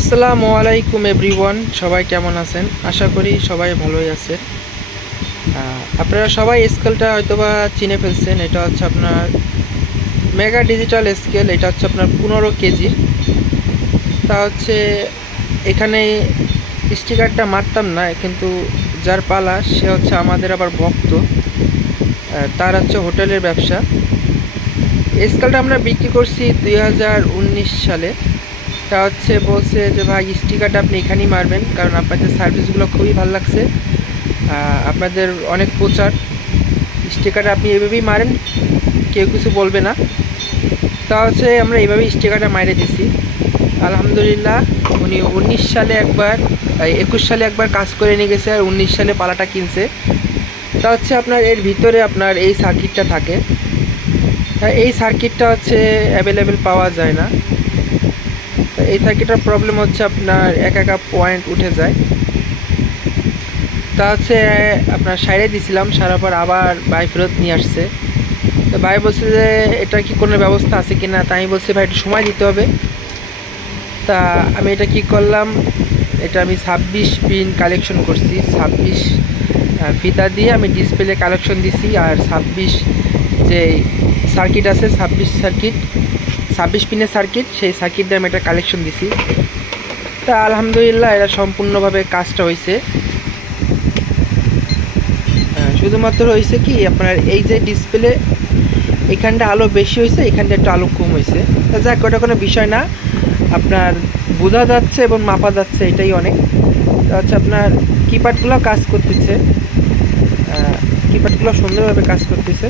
আসসালামু আলাইকুম এভরিওয়ান, সবাই কেমন আছেন? আশা করি সবাই ভালোই আছে। আপনারা সবাই স্কেলটা হয়তোবা চিনে ফেলছেন, এটা হচ্ছে আপনার মেগা ডিজিটাল স্কেল, এটা হচ্ছে আপনার পনেরো কেজি। তা হচ্ছে এখানে স্টিকারটা মারতাম না, কিন্তু যার পালা সে হচ্ছে আমাদের আবার ভক্ত তার হচ্ছে হোটেলের ব্যবসা। স্কেলটা আমরা বিক্রি করছি দুই হাজার উনিশ সালে। তা হচ্ছে বলছে যে, ভাই, স্টিকারটা আপনি এখানেই মারবেন, কারণ আপনাদের সার্ভিসগুলো খুবই ভালো লাগছে। আপনাদের অনেক প্রচার। স্টিকারটা আপনি এভাবেই মারেন, কেউ কিছু বলবে না। তা হচ্ছে আমরা এইভাবেই স্টিকারটা মাইরে দিছি। আলহামদুলিল্লাহ, উনি উনিশ সালে একবার একুশ সালে একবার কাজ করে নিয়ে গেছে আর উনিশ সালে পালাটা কিনছে। তা হচ্ছে আপনার এর ভিতরে আপনার এই সার্কিটটা থাকে। এই সার্কিটটা হচ্ছে অ্যাভেলেবেল পাওয়া যায় না। তো এই সার্কিটের প্রবলেম হচ্ছে আপনার এক একা পয়েন্ট উঠে যায়। তা হচ্ছে, আপনার সাইডে দিছিলাম, সারার পর আবার ভাই ফেরত নিয়ে আসছে। তো ভাই বলছে যে, এটা কি কোনো ব্যবস্থা আছে কি না তাই বলছি, ভাই, একটু সময় দিতে হবে। তা আমি এটা কি করলাম? এটা আমি ছাব্বিশ পিন কালেকশন করছি। ছাব্বিশ ফিতা দিয়ে আমি ডিসপ্লে কালেকশন দিছি। আর ছাব্বিশ যে সার্কিট আছে, ছাব্বিশ সার্কিট ছাব্বিশ পিনের সার্কিট সেই সার্কিট দিয়ে আমি একটা কালেকশন দিছি। তা আলহামদুলিল্লাহ এটা সম্পূর্ণভাবে কাজটা হয়েছে শুধুমাত্র হয়েছে কি, আপনার এই যে ডিসপ্লে এখানটা আলো বেশি হয়েছে এখানটা একটু আলো কম হয়েছে তা যাক, ওটা কোনো বিষয় না। আপনার বোঝা যাচ্ছে এবং মাপা যাচ্ছে এটাই অনেক। হচ্ছে আপনার কিপ্যাডগুলো কাজ করতেছে। কিপ্যাডগুলো সুন্দরভাবে কাজ করতেছে।